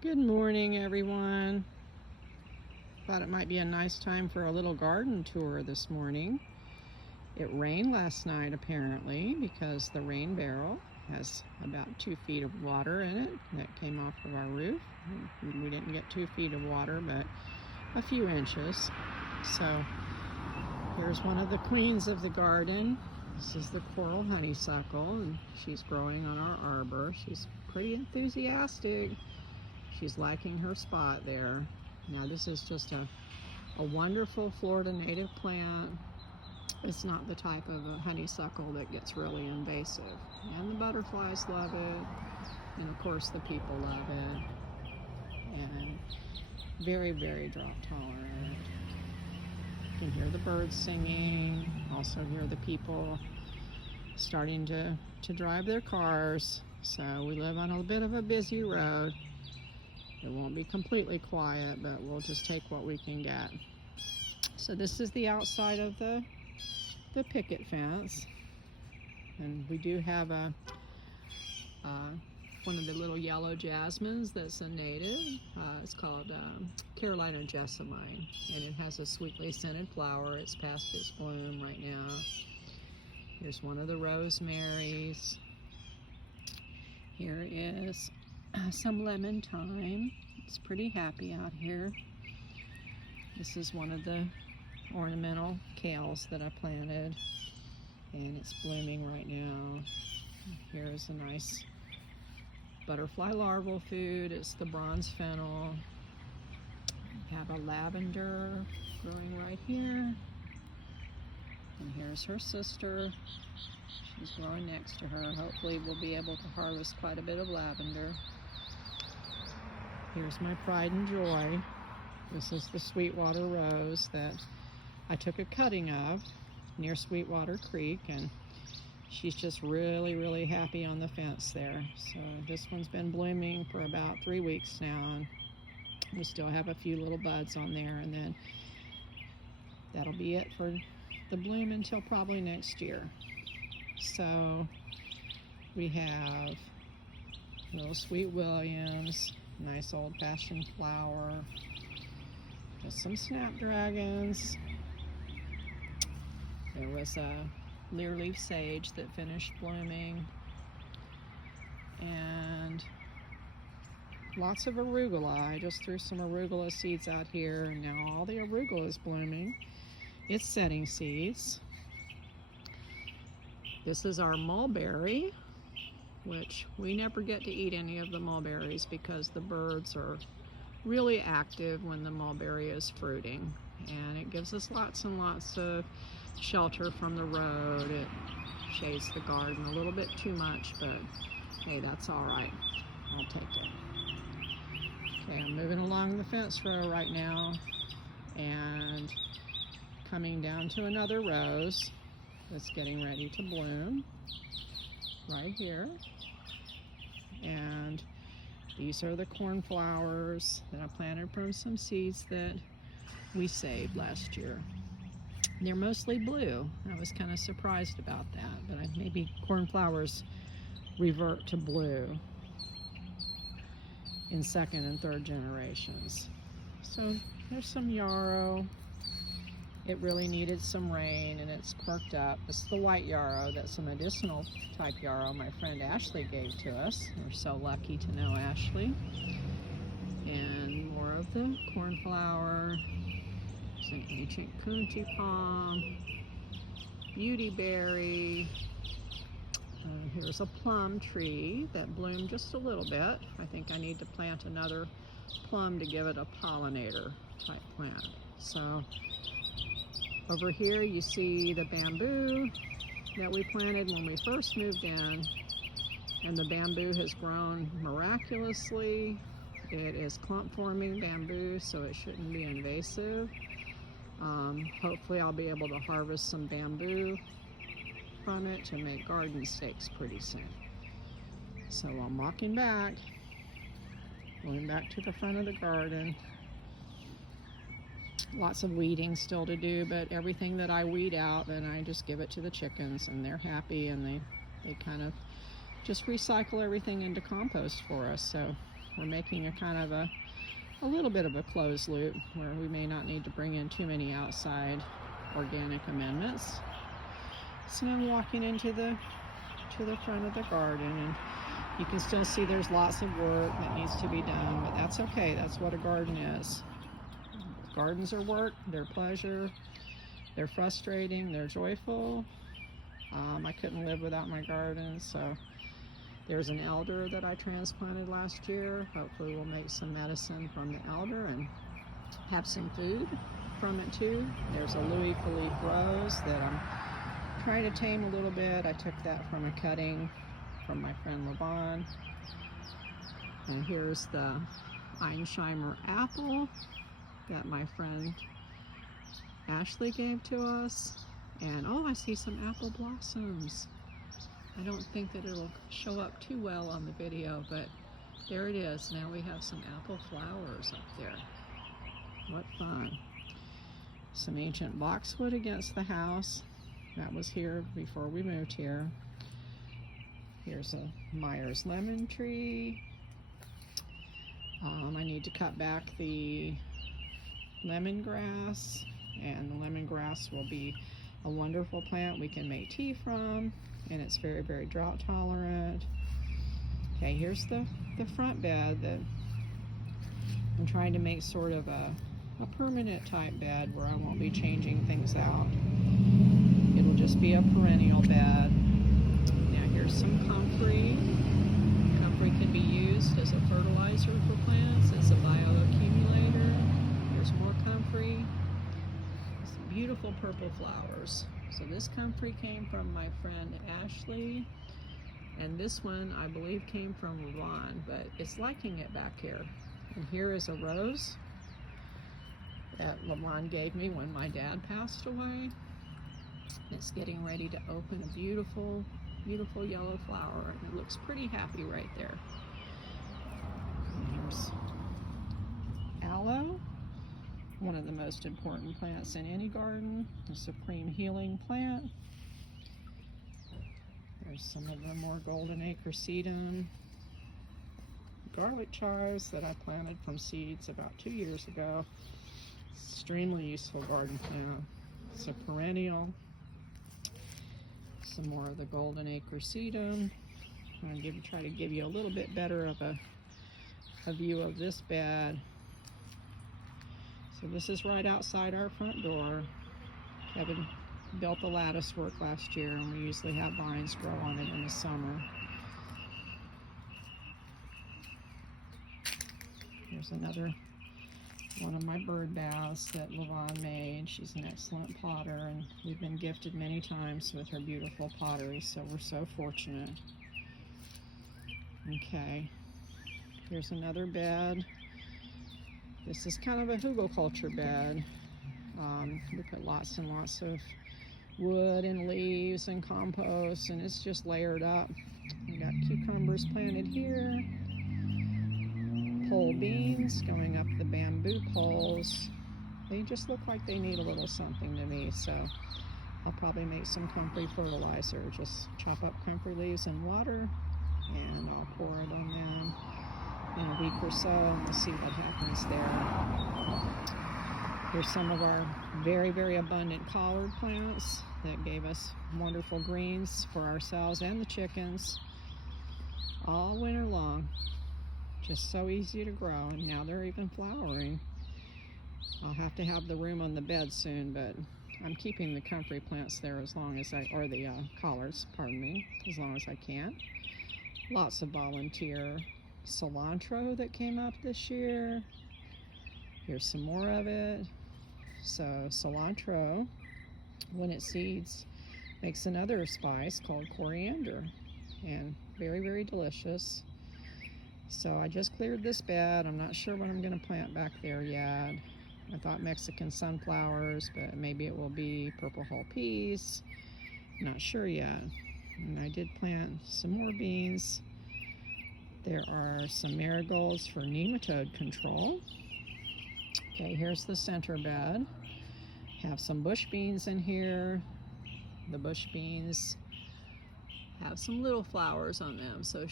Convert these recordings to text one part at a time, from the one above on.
Good morning, everyone. Thought it might be a nice time for a little garden tour this morning. It rained last night apparently because the rain barrel has about 2 feet of water in it that came off of our roof. We didn't get 2 feet of water, but a few inches. So here's one of the queens of the garden. This is the coral honeysuckle, and she's growing on our arbor. She's pretty enthusiastic. She's liking her spot there. Now this is just a wonderful Florida native plant. It's not the type of a honeysuckle that gets really invasive. And the butterflies love it. And of course the people love it. And very, very drought tolerant. You can hear the birds singing. Also hear the people starting to drive their cars. So we live on a bit of a busy road. It won't be completely quiet, but we'll just take what we can get. So this is the outside of the picket fence. And we do have one of the little yellow jasmines that's a native. It's called Carolina jessamine, and it has a sweetly scented flower. It's past its bloom right now. Here's one of the rosemaries. Here is some lemon thyme. It's pretty happy out here. This is one of the ornamental kales that I planted, and it's blooming right now. Here's a nice butterfly larval food. It's the bronze fennel. We have a lavender growing right here, and here's her sister. She's growing next to her. Hopefully we'll be able to harvest quite a bit of lavender. Here's my pride and joy. This is the Sweetwater rose that I took a cutting of near Sweetwater Creek, and she's just really, really happy on the fence there. So this one's been blooming for about 3 weeks now, and we still have a few little buds on there, and then that'll be it for the bloom until probably next year. So we have little Sweet Williams, nice old-fashioned flower, just some snapdragons. There was a leer-leaf sage that finished blooming, and lots of arugula. I just threw some arugula seeds out here, and now all the arugula is blooming. It's setting seeds. This is our mulberry, which we never get to eat any of the mulberries because the birds are really active when the mulberry is fruiting, and it gives us lots and lots of shelter from the road. It shades the garden a little bit too much, but hey, that's all right. I'll take it. Okay, I'm moving along the fence row right now and coming down to another rose that's getting ready to bloom right here. And these are the cornflowers that I planted from some seeds that we saved last year. They're mostly blue. I was kind of surprised about that, but maybe cornflowers revert to blue in second and third generations. So there's some yarrow. It really needed some rain, and it's perked up. This is the white yarrow. That's a medicinal type yarrow my friend Ashley gave to us. We're so lucky to know Ashley. And more of the cornflower. There's an ancient coontie palm, beautyberry. Here's a plum tree that bloomed just a little bit. I think I need to plant another plum to give it a pollinator type plant. So over here you see the bamboo that we planted when we first moved in, and the bamboo has grown miraculously. It is clump forming bamboo, so it shouldn't be invasive. Hopefully I'll be able to harvest some bamboo from it to make garden stakes pretty soon. So I'm walking back, going back to the front of the garden. Lots of weeding still to do, but everything that I weed out, then I just give it to the chickens, and they're happy, and they kind of just recycle everything into compost for us. So we're making a kind of a little bit of a closed loop where we may not need to bring in too many outside organic amendments. So I'm walking into the front of the garden, and you can still see there's lots of work that needs to be done, but that's okay. That's what a garden is. Gardens are work, they're pleasure, they're frustrating, they're joyful. I couldn't live without my garden, so there's an elder that I transplanted last year. Hopefully we'll make some medicine from the elder and have some food from it too. There's a Louis Philippe rose that I'm trying to tame a little bit. I took that from a cutting from my friend Levon. And here's the Einsheimer apple that my friend Ashley gave to us. And oh, I see some apple blossoms. I don't think that it'll show up too well on the video, but there it is. Now we have some apple flowers up there. What fun. Some ancient boxwood against the house. That was here before we moved here. Here's a Myers lemon tree. I need to cut back the lemongrass, and the lemongrass will be a wonderful plant we can make tea from, and it's very, very drought tolerant. Okay, here's the front bed that I'm trying to make sort of a permanent type bed where I won't be changing things out. It'll just be a perennial bed. Now here's some comfrey. Comfrey can be used as a fertilizer for plants, as a bioaccumulator. There's more comfrey. Some beautiful purple flowers. So this comfrey came from my friend Ashley, and this one I believe came from Ron, but it's liking it back here. And here is a rose that Lamont gave me when my dad passed away. It's getting ready to open a beautiful, beautiful yellow flower, and it looks pretty happy right there. And here's aloe, one of the most important plants in any garden, a supreme healing plant. There's some of the more golden acre sedum. Garlic chives that I planted from seeds about 2 years ago. Extremely useful garden plant. It's a perennial. Some more of the golden acre sedum. I'm going to try to give you a little bit better of a view of this bed. So this is right outside our front door. Kevin built the lattice work last year, and we usually have vines grow on it in the summer. Here's another one of my bird baths that Levon made. She's an excellent potter, and we've been gifted many times with her beautiful pottery, so we're so fortunate. Okay, here's another bed. This is kind of a hugelkultur bed. We put lots and lots of wood and leaves and compost, and it's just layered up. We got cucumbers planted here. Pole beans going up the bamboo poles. They just look like they need a little something to me, so I'll probably make some comfrey fertilizer. Just chop up comfrey leaves and water, and I'll pour it on them in a week or so, and we'll see what happens there. Here's some of our very, very abundant collard plants that gave us wonderful greens for ourselves and the chickens all winter long. Just so easy to grow, and now they're even flowering. I'll have to have the room on the bed soon, but I'm keeping the comfrey plants there as long as or the collards, pardon me, as long as I can. Lots of volunteer cilantro that came up this year. Here's some more of it. So cilantro, when it seeds, makes another spice called coriander, and very, very delicious. So I just cleared this bed. I'm not sure what I'm going to plant back there yet. I thought Mexican sunflowers, but maybe it will be purple hull peas. Not sure yet. And I did plant some more beans. There are some marigolds for nematode control. Okay, here's the center bed. Have some bush beans in here. The bush beans have some little flowers on them, so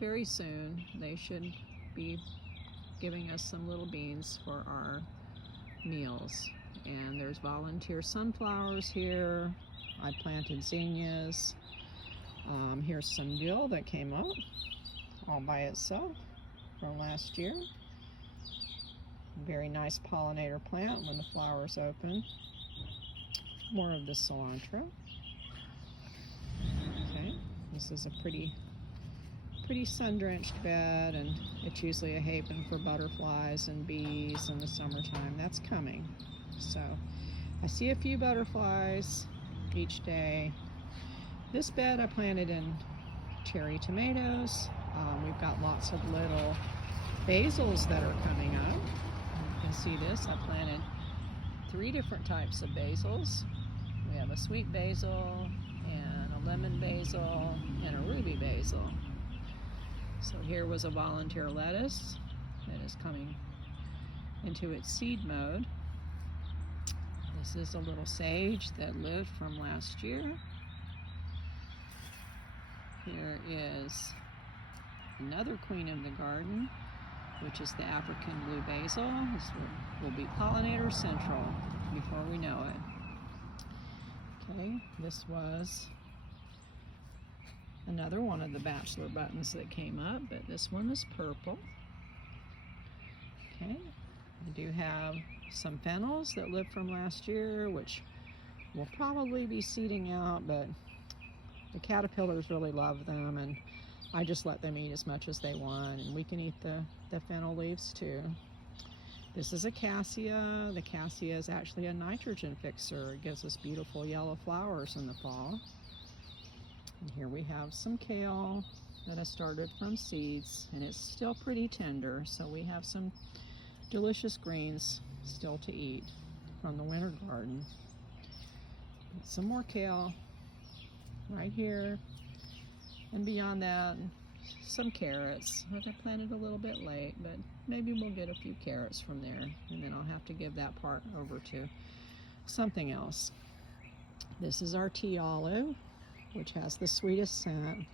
very soon they should be giving us some little beans for our meals. And there's volunteer sunflowers here. I planted zinnias. Here's some dill that came up all by itself from last year. Very nice pollinator plant when the flowers open. More of the cilantro. Okay, this is a pretty sun-drenched bed, and it's usually a haven for butterflies and bees in the summertime. That's coming. So I see a few butterflies each day. This bed I planted in cherry tomatoes. We've got lots of little basils that are coming up. You can see this. I planted 3 different types of basils. We have a sweet basil and a lemon basil and a ruby basil. So here was a volunteer lettuce that is coming into its seed mode. This is a little sage that lived from last year. Here is another queen of the garden, which is the African blue basil. This will be pollinator central before we know it. Okay, this was another one of the bachelor buttons that came up, but this one is purple. Okay, we do have some fennels that lived from last year, which will probably be seeding out, but the caterpillars really love them, and I just let them eat as much as they want, and we can eat the fennel leaves too. This is a cassia. The cassia is actually a nitrogen fixer. It gives us beautiful yellow flowers in the fall. And here we have some kale that I started from seeds, and it's still pretty tender, so we have some delicious greens still to eat from the winter garden. Some more kale right here, and beyond that, some carrots that I planted a little bit late, but maybe we'll get a few carrots from there, and then I'll have to give that part over to something else. This is our tea olive, which has the sweetest scent.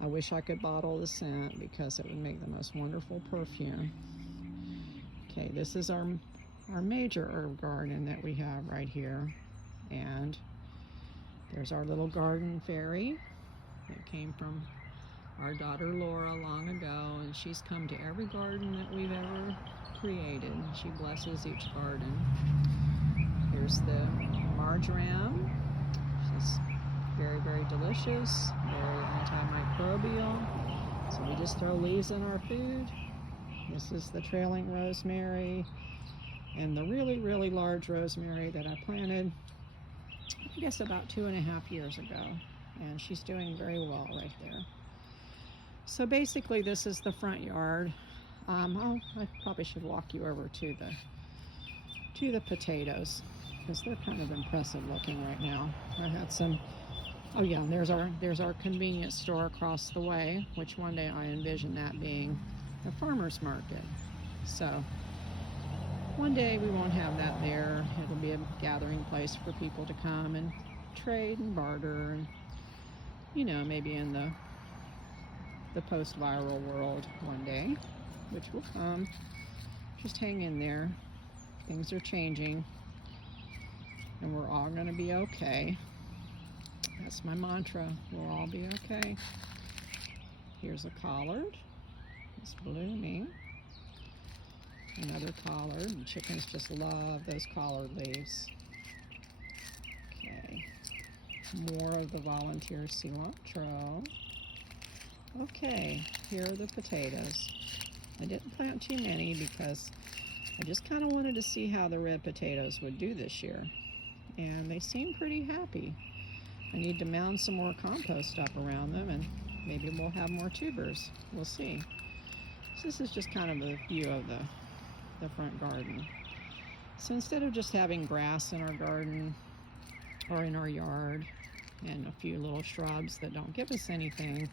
I wish I could bottle the scent because it would make the most wonderful perfume. Okay, this is our major herb garden that we have right here, and there's our little garden fairy that came from our daughter Laura long ago, and she's come to every garden that we've ever created. She blesses each garden. Here's the marjoram. She's very, very delicious, very antimicrobial. So we just throw leaves in our food. This is the trailing rosemary, and the really, really large rosemary that I planted, I guess about 2.5 years ago, and she's doing very well right there. So basically this is the front yard. I probably should walk you over to the potatoes, because they're kind of impressive looking right now. I had some, oh yeah, there's our convenience store across the way, which one day I envision that being the farmer's market. So one day we won't have that there. It'll be a gathering place for people to come and trade and barter, and maybe in the post-viral world one day, which will come. Just hang in there. Things are changing, and we're all going to be okay. That's my mantra. We'll all be okay. Here's a collard. It's blooming. Another collard. The chickens just love those collard leaves. Okay. More of the volunteer cilantro. Okay, here are the potatoes. I didn't plant too many because I just kind of wanted to see how the red potatoes would do this year. And they seem pretty happy. I need to mound some more compost up around them, and maybe we'll have more tubers. We'll see. So this is just kind of a view of the front garden. So instead of just having grass in our garden or in our yard and a few little shrubs that don't give us anything,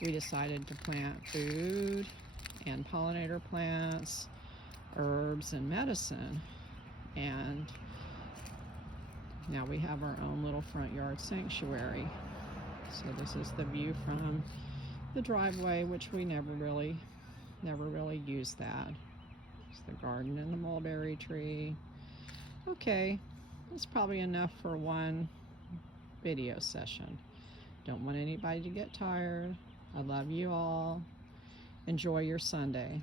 we decided to plant food and pollinator plants, herbs and medicine. And now we have our own little front yard sanctuary. So this is the view from the driveway, which we never really Never really used that. It's the garden and the mulberry tree. Okay, that's probably enough for one video session. Don't want anybody to get tired. I love you all. Enjoy your Sunday.